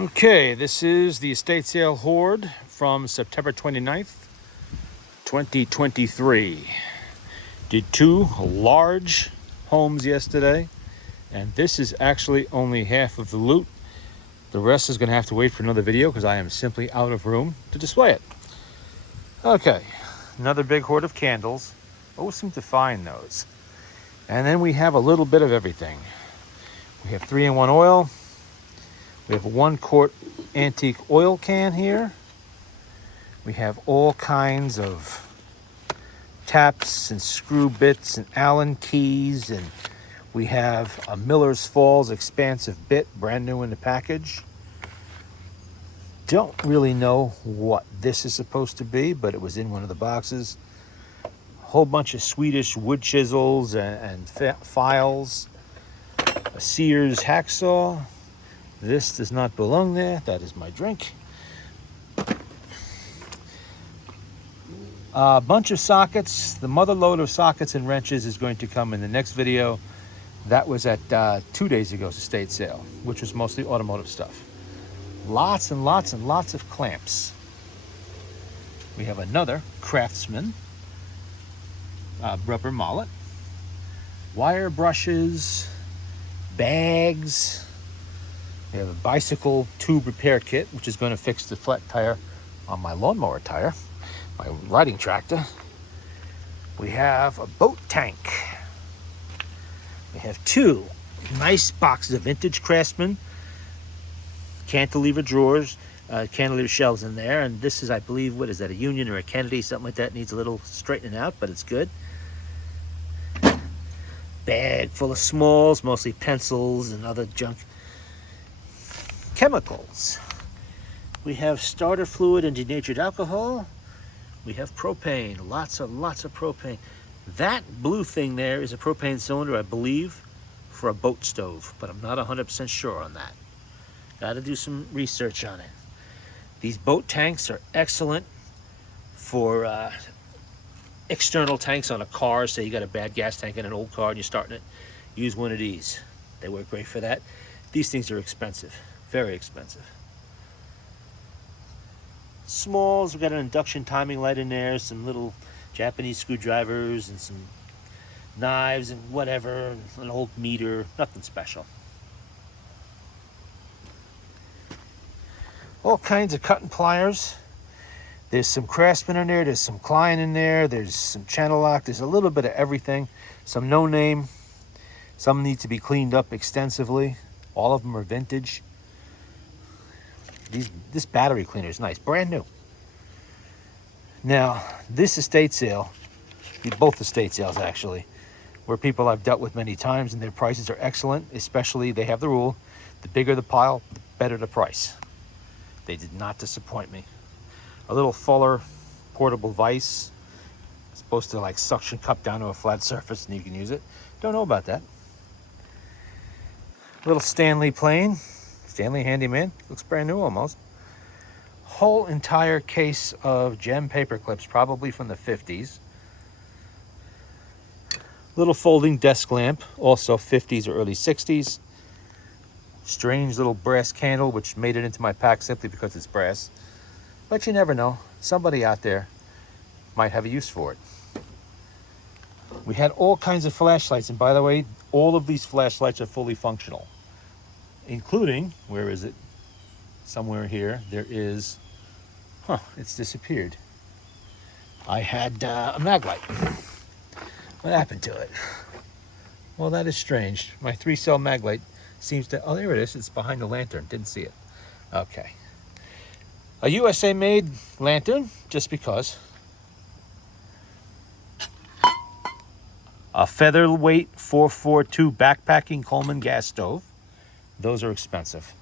Okay, this is the estate sale hoard from September 29th, 2023. Did two large homes yesterday, and this is actually only half of the loot. The rest is going to have to wait for another video because I am simply out of room to display it. Okay, another big hoard of candles. Always seem to find those. And then we have a little bit of everything. We have 3-in-1 oil. We have a 1-quart antique oil can here. We have all kinds of taps and screw bits and Allen keys, and we have a Miller's Falls expansive bit, brand new in the package. Don't really know what this is supposed to be, but it was in one of the boxes. A whole bunch of Swedish wood chisels and files. A Sears hacksaw. This does not belong there. That is my drink. A bunch of sockets. The mother load of sockets and wrenches is going to come in the next video. That was at 2 days ago's estate sale, which was mostly automotive stuff. Lots and lots and lots of clamps. We have another Craftsman rubber mallet. Wire brushes. Bags. We have a bicycle tube repair kit, which is going to fix the flat tire on my lawnmower tire, my riding tractor. We have a boat tank. We have 2 nice boxes of vintage Craftsman cantilever drawers, cantilever shelves in there. And this is, I believe, what is that, a Union or a Kennedy, something like that. Needs a little straightening out, but it's good. Bag full of smalls, mostly pencils and other junk. Chemicals. We have starter fluid and denatured alcohol. We have propane, lots of propane. That blue thing there is a propane cylinder, I believe, for a boat stove, but I'm not 100% sure on that. Got to do some research on it. These boat tanks are excellent for external tanks on a car. Say you got a bad gas tank in an old car and you're starting it, use one of these. They work great for that. These things are expensive. Very expensive. Smalls, we've got an induction timing light in there, some little Japanese screwdrivers and some knives and whatever, and an old meter, nothing special. All kinds of cutting pliers. There's some Craftsman in there, there's some Klein in there, there's some channel lock, there's a little bit of everything. Some no name, some need to be cleaned up extensively. All of them are vintage. This battery cleaner is nice, brand new. Now, this estate sale, both estate sales actually, were people I've dealt with many times, and their prices are excellent. Especially, they have the rule, the bigger the pile, the better the price. They did not disappoint me. A little Fuller portable vise. It's supposed to like suction cup down to a flat surface and you can use it. Don't know about that. Little Stanley plane. Stanley Handyman, looks brand new almost. Whole entire case of gem paper clips, probably from the 50s. Little folding desk lamp, also 50s or early 60s. Strange little brass candle, which made it into my pack simply because it's brass. But you never know. Somebody out there might have a use for it. We had all kinds of flashlights, and by the way, all of these flashlights are fully functional. Including, where is it? Somewhere here, there is, it's disappeared. I had a mag light. What happened to it? Well, that is strange. My 3-cell mag light seems to, oh, there it is. It's behind the lantern. Didn't see it. Okay. A USA made lantern, just because. A featherweight 442 backpacking Coleman gas stove. Those are expensive.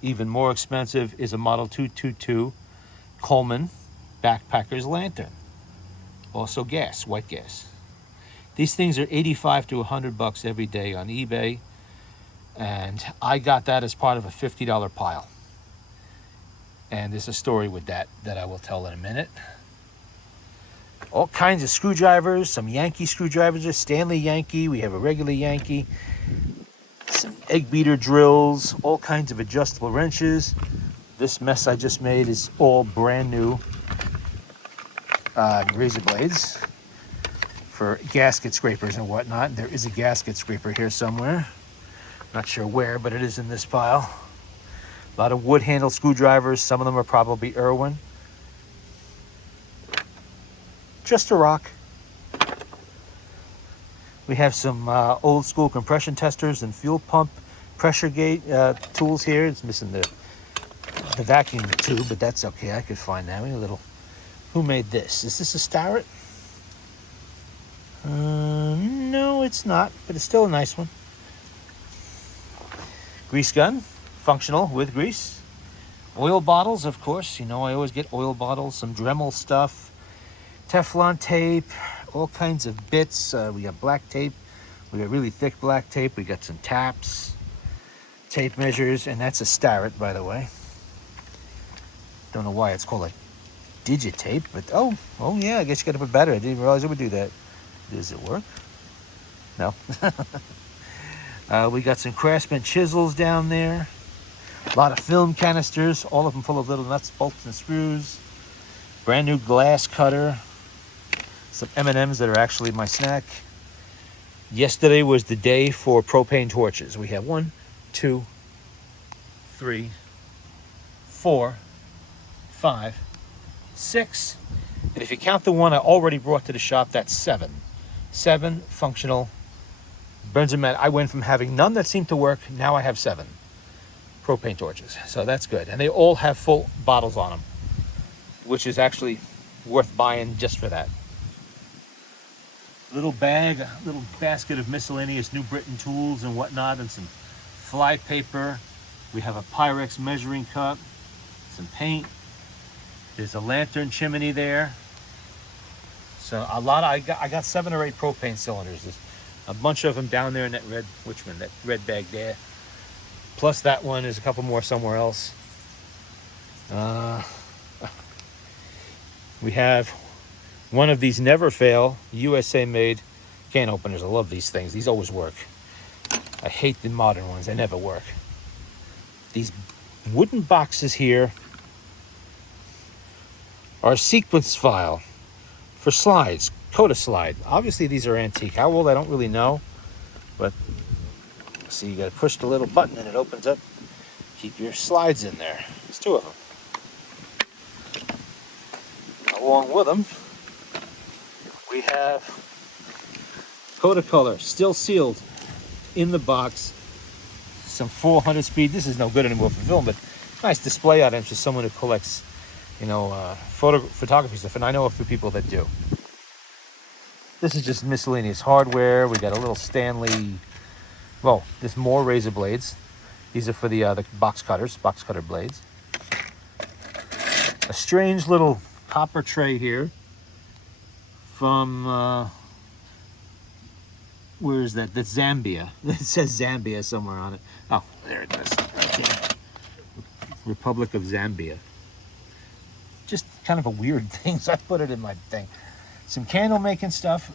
Even more expensive is a Model 222 Coleman backpacker's lantern. Also gas, white gas. These things are $85 to $100 every day on eBay. And I got that as part of a $50 pile. And there's a story with that I will tell in a minute. All kinds of screwdrivers, some Yankee screwdrivers, a Stanley Yankee. We have a regular Yankee. Some egg beater drills, all kinds of adjustable wrenches. This mess I just made is all brand new razor blades for gasket scrapers and whatnot. There is a gasket scraper here somewhere. Not sure where, but it is in this pile. A lot of wood handle screwdrivers. Some of them are probably Irwin. Just a rock. We have some old school compression testers and fuel pump pressure gauge tools here. It's missing the vacuum tube, but that's okay. I could find that. We need a little. Who made this? Is this a Starrett? No, it's not, but it's still a nice one. Grease gun, functional with grease. Oil bottles, of course. You know, I always get oil bottles, some Dremel stuff, Teflon tape, all kinds of bits. We got black tape. We got really thick black tape. We got some taps, tape measures, and that's a Starrett, by the way. Don't know why it's called a Digitape, but oh yeah, I guess you got to put battery. I didn't realize it would do that. Does it work? No. We got some Craftsman chisels down there. A lot of film canisters, all of them full of little nuts, bolts, and screws. Brand new glass cutter. Some M&Ms that are actually my snack. Yesterday was the day for propane torches. We have 1, 2, 3, 4, 5, 6. And if you count the one I already brought to the shop, that's 7. 7 functional Burns & Matt. I went from having none that seemed to work, now I have 7 propane torches. So that's good. And they all have full bottles on them, which is actually worth buying just for that. Little bag, a little basket of miscellaneous New Britain tools and whatnot, and some fly paper. We have a Pyrex measuring cup, some paint. There's a lantern chimney there. So a lot of, I got 7 or 8 propane cylinders. There's a bunch of them down there in that red, which one? That red bag there. Plus that one, there's a couple more somewhere else. We have one of these never fail USA made can openers. I love these things. These always work. I hate the modern ones. They never work. These wooden boxes here are a sequence file for slides, Coda slide. Obviously these are antique. How old, I don't really know, but see, you gotta push the little button and it opens up. Keep your slides in there. There's 2 of them. Along with them, we have Coda Color, still sealed in the box. Some 400 speed. This is no good anymore for film, but nice display items for someone who collects, you know, photography stuff, and I know a few people that do. This is just miscellaneous hardware. We got a little Stanley. Well, there's more razor blades. These are for the box cutters, box cutter blades. A strange little copper tray here from where is that? That's Zambia. It says Zambia somewhere on it. Oh, there it is. Okay. Republic of Zambia. Just kind of a weird thing, so I put it in my thing. Some candle making stuff.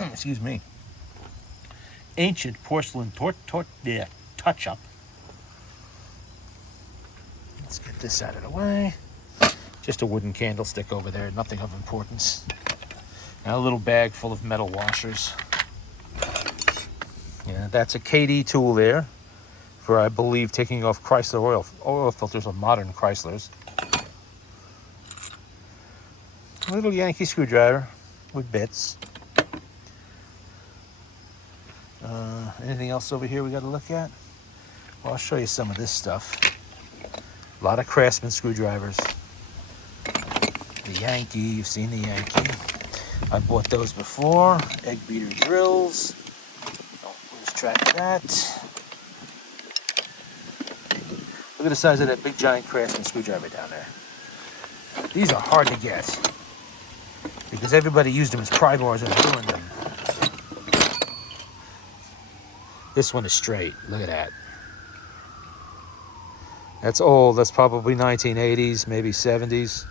Excuse me. Ancient porcelain touch-up. Let's get this out of the way. Just a wooden candlestick over there, nothing of importance. And a little bag full of metal washers. Yeah, that's a KD tool there for, I believe, taking off Chrysler oil filters on modern Chryslers. A little Yankee screwdriver with bits. Anything else over here we got to look at? Well, I'll show you some of this stuff. A lot of Craftsman screwdrivers. The Yankee, you've seen the Yankee. I bought those before. Egg beater drills. Don't lose track of that. Look at the size of that big giant Craftsman screwdriver down there. These are hard to get because everybody used them as pry bars and ruined them. This one is straight. Look at that. That's old. That's probably 1980s, maybe 70s.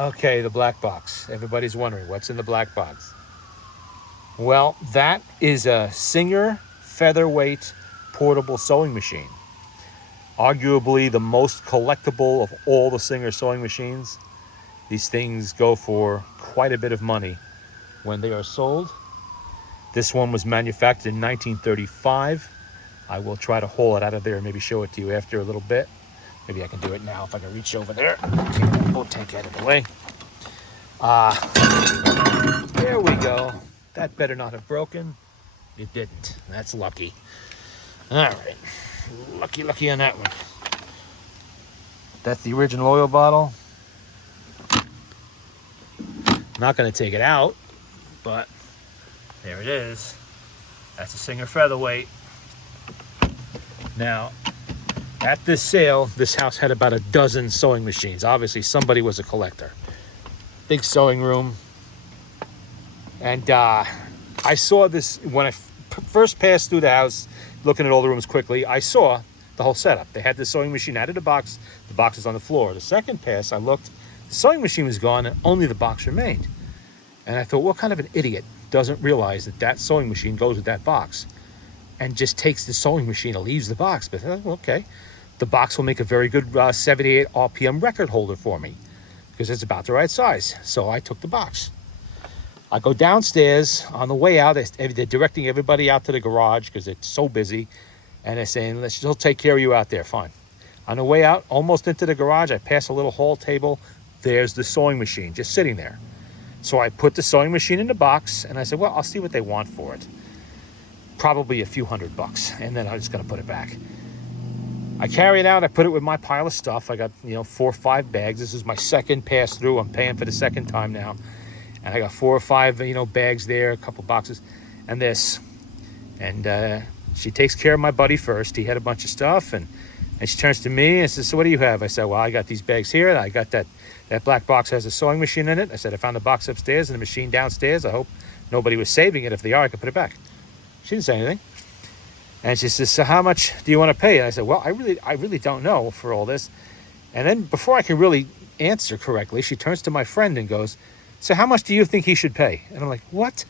Okay, the black box. Everybody's wondering what's in the black box. Well, that is a Singer featherweight portable sewing machine. Arguably the most collectible of all the Singer sewing machines. These things go for quite a bit of money when they are sold. This one was manufactured in 1935. I will try to haul it out of there and maybe show it to you after a little bit. Maybe I can do it now if I can reach over there. We'll take it out of the way. There we go. That better not have broken. It didn't. That's lucky. All right. Lucky on that one. That's the original oil bottle. Not going to take it out, but there it is. That's a Singer featherweight. Now, at this sale, this house had about a dozen sewing machines. Obviously, somebody was a collector. Big sewing room. And I saw this when I first passed through the house, looking at all the rooms quickly. I saw the whole setup. They had the sewing machine out of the box. The box is on the floor. The second pass, I looked. The sewing machine was gone, and only the box remained. And I thought, what kind of an idiot doesn't realize that that sewing machine goes with that box and just takes the sewing machine and leaves the box? But okay, the box will make a very good 78 RPM record holder for me because it's about the right size. So I took the box. I go downstairs. On the way out, they're directing everybody out to the garage because it's so busy. And they're saying, she'll take care of you out there. Fine. On the way out, almost into the garage, I pass a little hall table. There's the sewing machine just sitting there. So I put the sewing machine in the box, and I said, well, I'll see what they want for it. Probably a few $100, and then I'm just going to put it back. I carry it out. I put it with my pile of stuff. I got, 4 or 5 bags. This is my second pass through. I'm paying for the second time now. And I got 4 or 5, bags there, a couple boxes, and this. And she takes care of my buddy first. He had a bunch of stuff, and she turns to me and says, so what do you have? I said, well, I got these bags here. I got that black box has a sewing machine in it. I said, I found the box upstairs and the machine downstairs. I hope nobody was saving it. If they are, I could put it back. She didn't say anything. And she says, so how much do you want to pay? And I said, well, I really don't know for all this. And then before I can really answer correctly, she turns to my friend and goes, so how much do you think he should pay? And I'm like, what?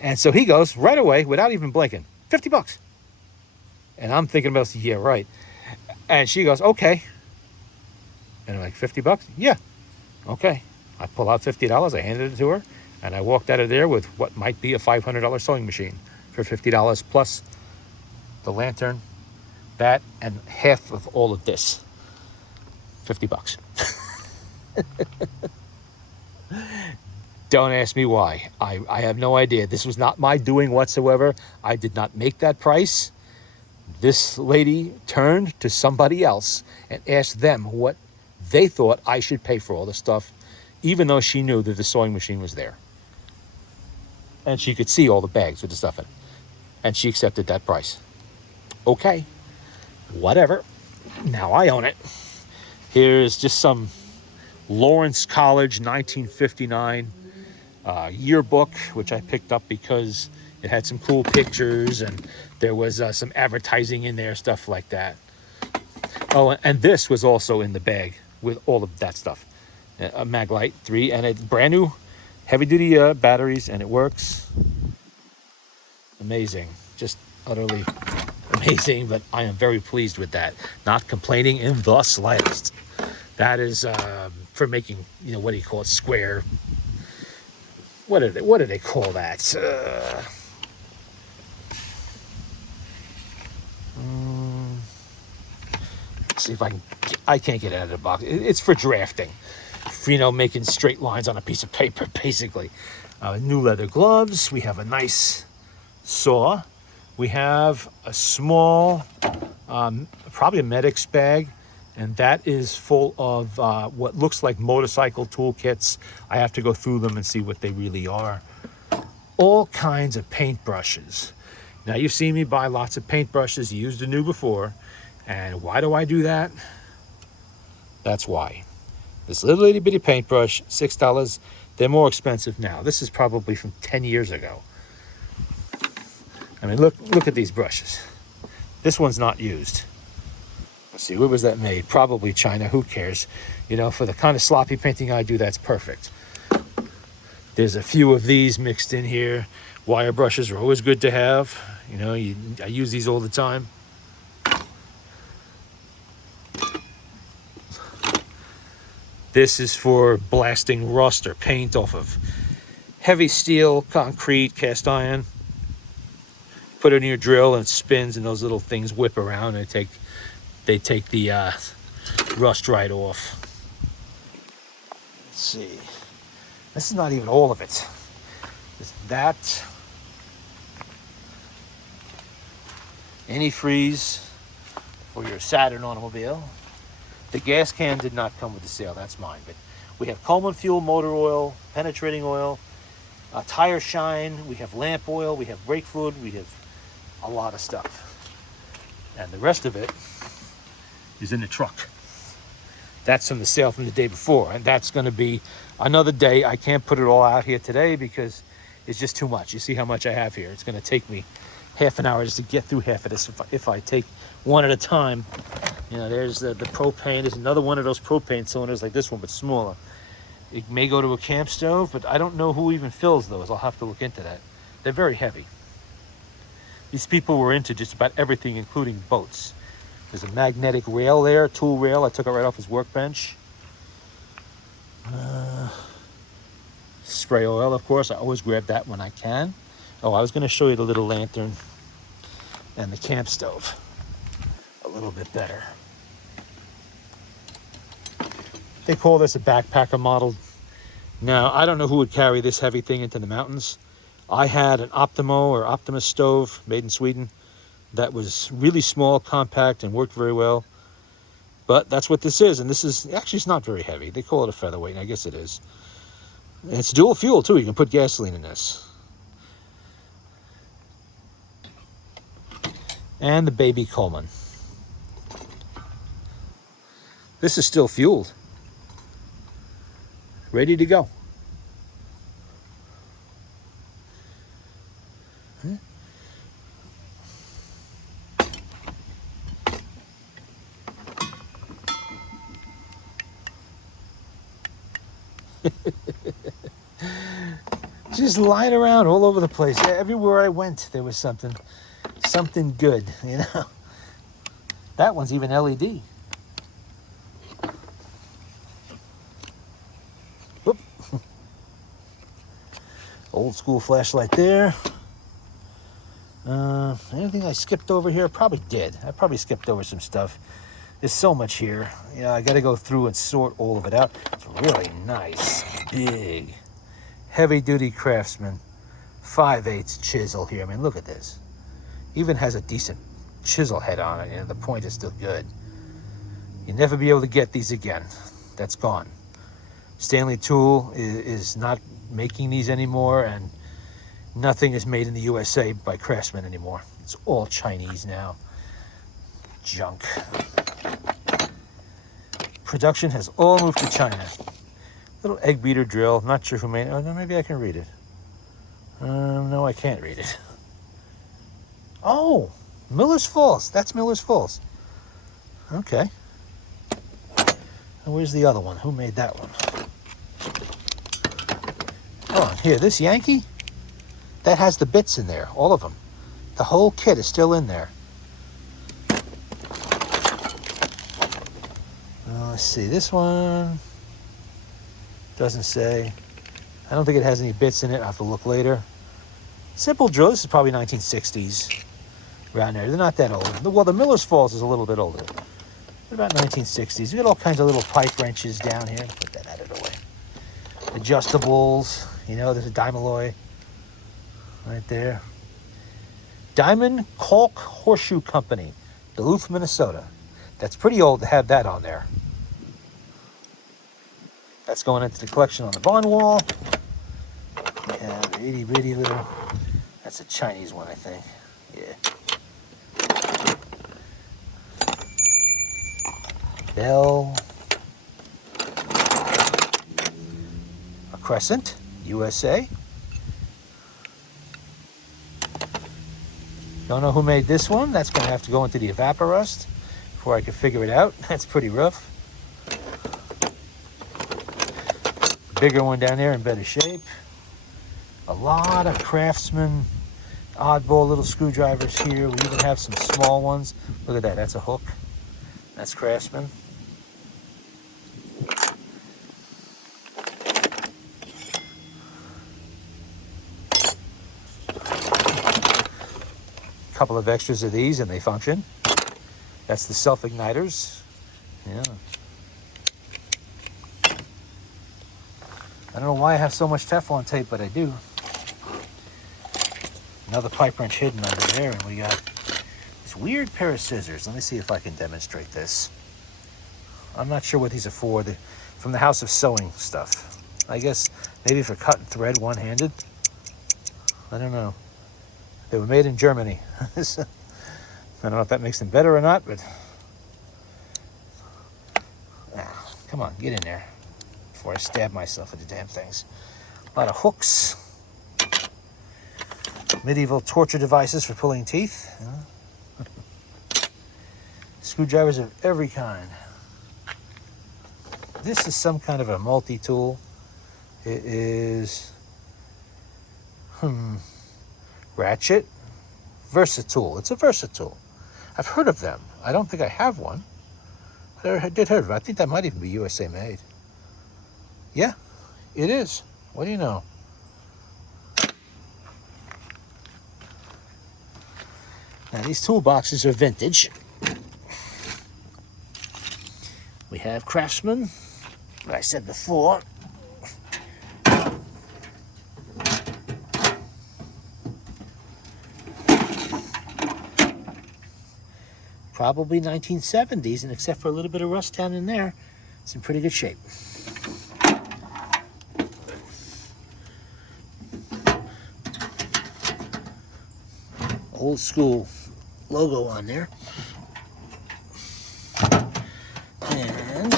And so he goes right away, without even blinking, $50. And I'm thinking about, yeah, right. And she goes, okay. And I'm like, $50? Yeah. Okay. I pull out $50. I handed it to her. And I walked out of there with what might be a $500 sewing machine for $50 plus the lantern, that, and half of all of this. $50. Don't ask me why. I have no idea. This was not my doing whatsoever. I did not make that price. This lady turned to somebody else and asked them what they thought I should pay for all the stuff, even though she knew that the sewing machine was there. And she could see all the bags with the stuff in it. And she accepted that price. Okay, whatever. Now I own it. Here's just some Lawrence College 1959 yearbook, which I picked up because it had some cool pictures and there was some advertising in there, stuff like that. Oh, and this was also in the bag with all of that stuff. A Maglite 3, and it's brand new heavy-duty batteries, and it works. Amazing. Just utterly amazing, but I am very pleased with that. Not complaining in the slightest. That is for making, what do you call it, square. What do they call that? Let's see if I can't get it out of the box. It's for drafting. For, making straight lines on a piece of paper, basically. New leather gloves. We have a nice saw. We have a small, probably a medic's bag, and that is full of what looks like motorcycle toolkits. I have to go through them and see what they really are. All kinds of paintbrushes. Now, you've seen me buy lots of paintbrushes, used and new before, and why do I do that? That's why. This little itty bitty paintbrush, $6. They're more expensive now. This is probably from 10 years ago. I mean, look at these brushes. This one's not used. Let's see, where was that made? Probably China. Who cares? You know, for the kind of sloppy painting I do, that's perfect. There's a few of these mixed in here. Wire brushes are always good to have. You know, I use these all the time. This is for blasting rust or paint off of heavy steel, concrete, cast iron. Put it in your drill and it spins, and those little things whip around and they take the rust right off. Let's see. This is not even all of it. There's that. Antifreeze for your Saturn automobile. The gas can did not come with the sale. That's mine. But we have Coleman fuel, motor oil, penetrating oil, tire shine. We have lamp oil. We have brake fluid. We have a lot of stuff. And the rest of it is in the truck. That's from the sale from the day before. And that's going to be another day. I can't put it all out here today because it's just too much. You see how much I have here. It's going to take me half an hour just to get through half of this if I take one at a time. You know, there's the propane. There's another one of those propane cylinders like this one, but smaller. It may go to a camp stove, but I don't know who even fills those. I'll have to look into that. They're very heavy. These people were into just about everything, including boats. There's a magnetic rail there, tool rail. I took it right off his workbench. Spray oil, of course. I always grab that when I can. Oh, I was going to show you the little lantern and the camp stove a little bit better. They call this a backpacker model. Now, I don't know who would carry this heavy thing into the mountains. I had an Optimo or Optimus stove made in Sweden that was really small, compact, and worked very well. But that's what this is, and this is actually, it's not very heavy. They call it a featherweight, and I guess it is. And it's dual fuel too. You can put gasoline in this. And the baby Coleman. This is still fueled. Ready to go. Huh? Just lying around all over the place. Everywhere I went, there was something good, you know. That one's even LED. Whoop. Old school flashlight there. Anything I skipped over here? Probably did. I probably skipped over some stuff. There's so much here. Yeah, I got to go through and sort all of it out. It's really nice, big, heavy-duty Craftsman 5/8 chisel here. I mean, look at this. Even has a decent chisel head on it, and the point is still good. You'll never be able to get these again. That's gone. Stanley Tool is not making these anymore, and nothing is made in the USA by Craftsman anymore. It's all Chinese now. Junk. Production has all moved to China. Little egg beater drill. Not sure who made it. Oh, no, maybe I can read it. No, I can't read it. Oh, Miller's Falls. That's Miller's Falls. Okay. And where's the other one? Who made that one? Oh, here, this Yankee, that has the bits in there, all of them. The whole kit is still in there. Let's see, this one doesn't say. I don't think it has any bits in it. I'll have to look later. Simple drill. This is probably 1960s. Around there. They're not that old. Well, the Miller's Falls is a little bit older. They're about 1960s. We got all kinds of little pipe wrenches down here. Put that out of the way. Adjustables. You know, there's a Dymaloy right there. Diamond Caulk Horseshoe Company, Duluth, Minnesota. That's pretty old to have that on there. That's going into the collection on the barn wall. We have an itty bitty little, that's a Chinese one, I think. Yeah. Bell. A Crescent, USA. Don't know who made this one. That's going to have to go into the evaporust. before I could figure it out. That's pretty rough. Bigger one down there in better shape. A lot of Craftsman oddball little screwdrivers here. We even have some small ones. Look at that, that's a hook. That's Craftsman. Couple of extras of these and they function. That's the self-igniters. Yeah. I don't know why I have so much Teflon tape, but I do. Another pipe wrench hidden under there, and we got this weird pair of scissors. Let me see if I can demonstrate this. I'm not sure what these are for. They're from the House of Sewing stuff. I guess maybe for cutting thread one-handed. I don't know. They were made in Germany. I don't know if that makes them better or not, but... come on, get in there before I stab myself with the damn things. A lot of hooks. Medieval torture devices for pulling teeth. Screwdrivers of every kind. This is some kind of a multi-tool. It is... ratchet. Versatool. It's a Versatool. I've heard of them. I don't think I have one. But I did hear of it. I think that might even be USA made. Yeah, it is. What do you know? Now these toolboxes are vintage. We have Craftsman, like I said before. Probably 1970s, and except for a little bit of rust down in there, it's in pretty good shape. Old school logo on there. And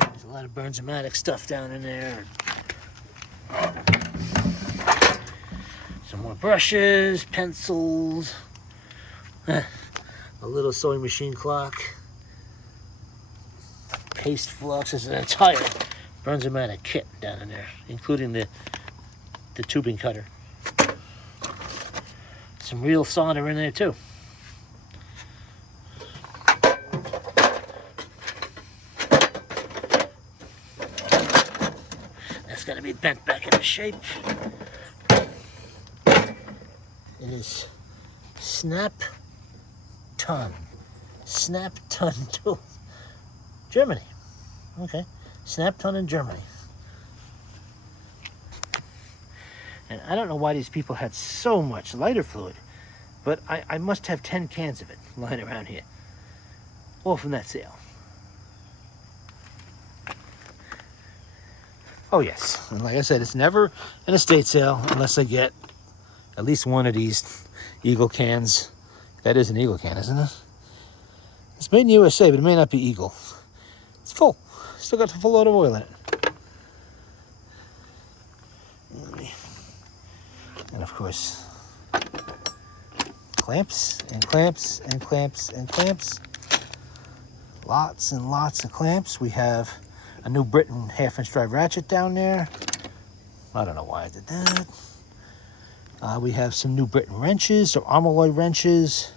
there's a lot of Burns-O-Matic stuff down in there. Some more brushes, pencils, a little sewing machine clock, paste flux. There's an entire Burns-O-Matic kit down in there, including the tubing cutter. Some real solder in there too. That's got to be bent back into shape. It is Snap Ton tools. Germany. Okay. Snap Ton in Germany. And I don't know why these people had so much lighter fluid, but I must have 10 cans of it lying around here. All from that sale. Oh yes, and like I said, it's never an estate sale unless I get at least one of these Eagle cans. That is an Eagle can, isn't it? It's made in the USA, but it may not be Eagle. It's full. Still got a full load of oil in it. And of course, clamps and clamps and clamps and clamps. Lots and lots of clamps. We have a New Britain 1/2-inch drive ratchet down there. I don't know why I did that. We have some New Britain wrenches or Armalloy wrenches,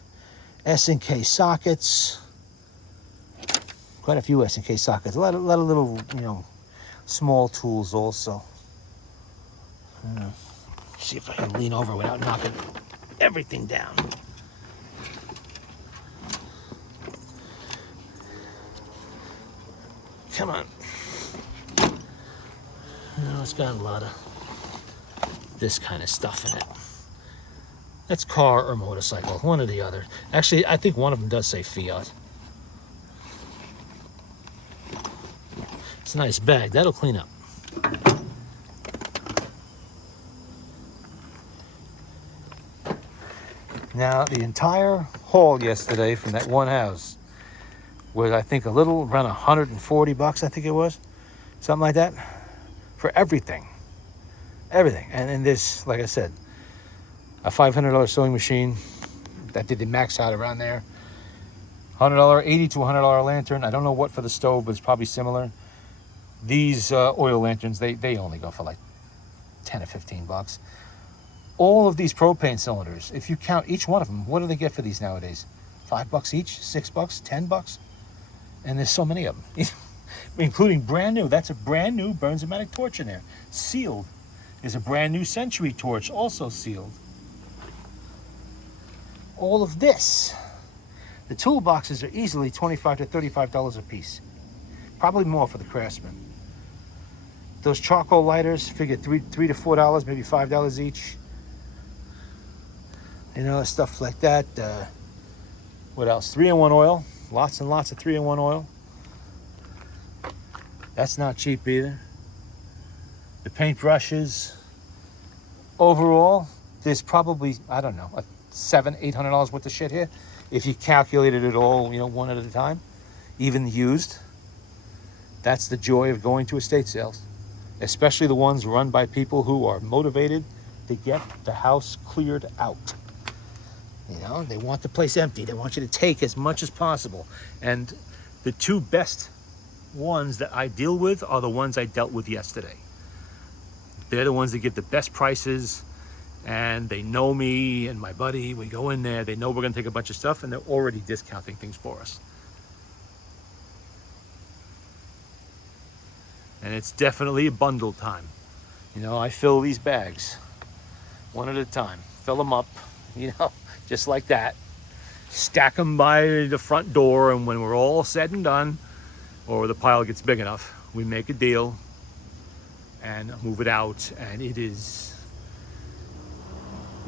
S&K sockets, quite a few S&K sockets, a lot of little, small tools also. See if I can lean over without knocking everything down. Come on. It's got a lot of this kind of stuff in it. That's car or motorcycle, one or the other. Actually, I think one of them does say Fiat. It's a nice bag. That'll clean up. Now, the entire haul yesterday from that one house was, I think, around 140 bucks, I think it was. Something like that. For everything. everything. And then there's, like I said, a $500 sewing machine that did the max out around there. $100, $80 to $100 lantern. I don't know what for the stove, but it's probably similar. These oil lanterns, they only go for like 10 or 15 bucks. All of these propane cylinders, if you count each one of them, what do they get for these nowadays? $5 each, $6, $10? And there's so many of them, including brand new. That's a brand new Bernzomatic torch in there, sealed. There's a brand new Century torch, also sealed. All of this. The toolboxes are easily $25 to $35 a piece. Probably more for the craftsman. Those charcoal lighters, figure $3 to $4, maybe $5 each. You know, stuff like that. What else? 3-in-1 oil. Lots and lots of 3-in-1 oil. That's not cheap either. The paint brushes. Overall, there's probably, I don't know, $700, $800 worth of shit here. If you calculated it all, you know, one at a time, even used. That's the joy of going to estate sales, especially the ones run by people who are motivated to get the house cleared out. You know, they want the place empty. They want you to take as much as possible. And the two best ones that I deal with are the ones I dealt with yesterday. They're the ones that get the best prices, and they know me and my buddy. We go in there, they know we're gonna take a bunch of stuff, and they're already discounting things for us. And it's definitely a bundle time. You know, I fill these bags one at a time, fill them up, you know, just like that. Stack them by the front door, and when we're all said and done, or the pile gets big enough, we make a deal and move it out. And it is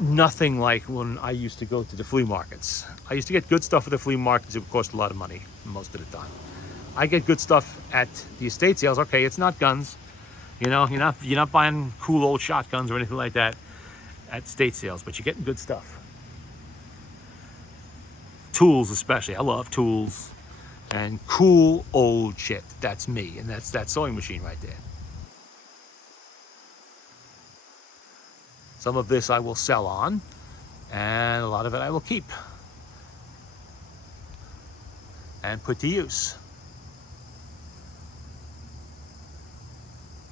nothing like when I used to go to the flea markets. I used to get good stuff at the flea markets. It would cost a lot of money most of the time. I get good stuff at the estate sales. Okay, it's not guns. You know, you're not buying cool old shotguns or anything like that at estate sales, but you're getting good stuff. Tools especially. I love tools and cool old shit. That's me, and that's that sewing machine right there. Some of this I will sell on, and a lot of it I will keep and put to use.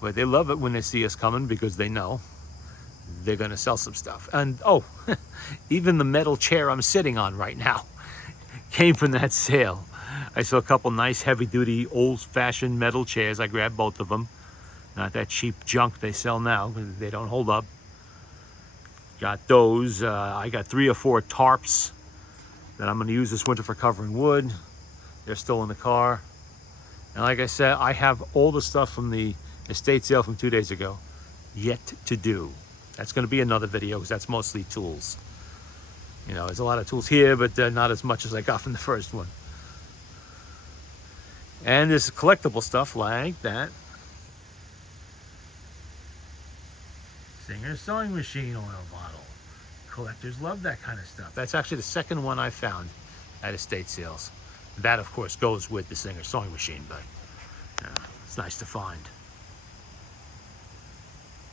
But they love it when they see us coming, because they know they're gonna sell some stuff. And oh, even the metal chair I'm sitting on right now came from that sale. I saw a couple nice heavy-duty old-fashioned metal chairs. I grabbed both of them. Not that cheap junk they sell now, because they don't hold up. Got those. I got 3 or 4 tarps that I'm gonna use this winter for covering wood. They're still in the car. And like I said, I have all the stuff from the estate sale from 2 days ago yet to do. That's going to be another video, because that's mostly tools. You know, there's a lot of tools here, but not as much as I got from the first one. And there's collectible stuff like that Singer sewing machine oil bottle. Collectors love that kind of stuff. That's actually the second one I found at estate sales. That, of course, goes with the Singer sewing machine, but it's nice to find.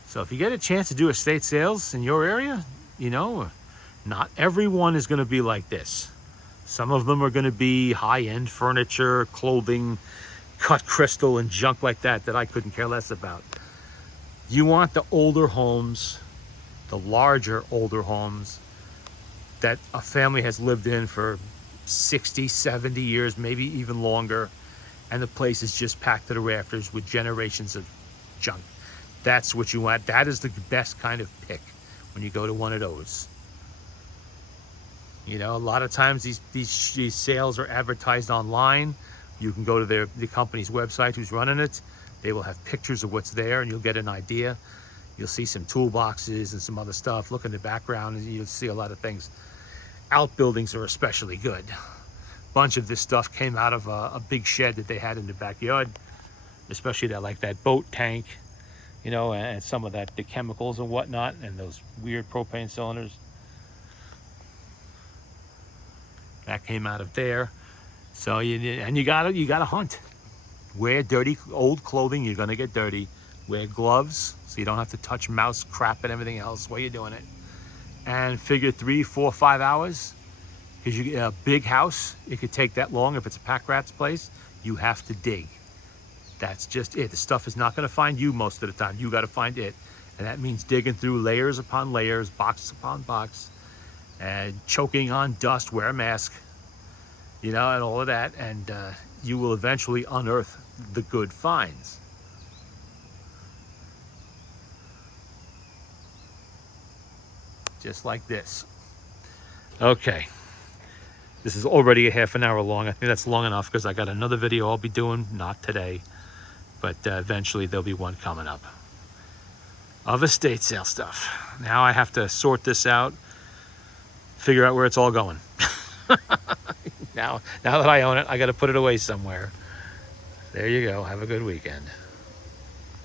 So if you get a chance to do estate sales in your area, you know, not everyone is going to be like this. Some of them are going to be high-end furniture, clothing, cut crystal, and junk like that I couldn't care less about. You want the older homes, the larger older homes that a family has lived in for 60, 70 years, maybe even longer, and the place is just packed to the rafters with generations of junk. That's what you want. That is the best kind of pick when you go to one of those. You know, a lot of times these sales are advertised online. You can go to the company's website who's running it. They will have pictures of what's there, and you'll get an idea. You'll see some toolboxes and some other stuff. Look in the background, and you'll see a lot of things. Outbuildings are especially good. A bunch of this stuff came out of a big shed that they had in the backyard, especially that boat tank, you know, and some of the chemicals and whatnot, and those weird propane cylinders. That came out of there. So you gotta hunt. Wear dirty old clothing. You're gonna get dirty. Wear gloves so you don't have to touch mouse crap and everything else while you're doing it. And figure 3, 4, 5 hours, because you get a big house, it could take that long. If it's a pack rat's place, you have to dig. That's just it. The stuff is not going to find you most of the time. You got to find it. And that means digging through layers upon layers, box upon box, and choking on dust. Wear a mask, you know, and all of that. And you will eventually unearth the good finds. Just like this. Okay. This is already a half an hour long. I think that's long enough because I got another video I'll be doing, not today, but eventually there'll be one coming up of estate sale stuff. Now I have to sort this out, figure out where it's all going. Now that I own it, I got to put it away somewhere. There you go. Have a good weekend.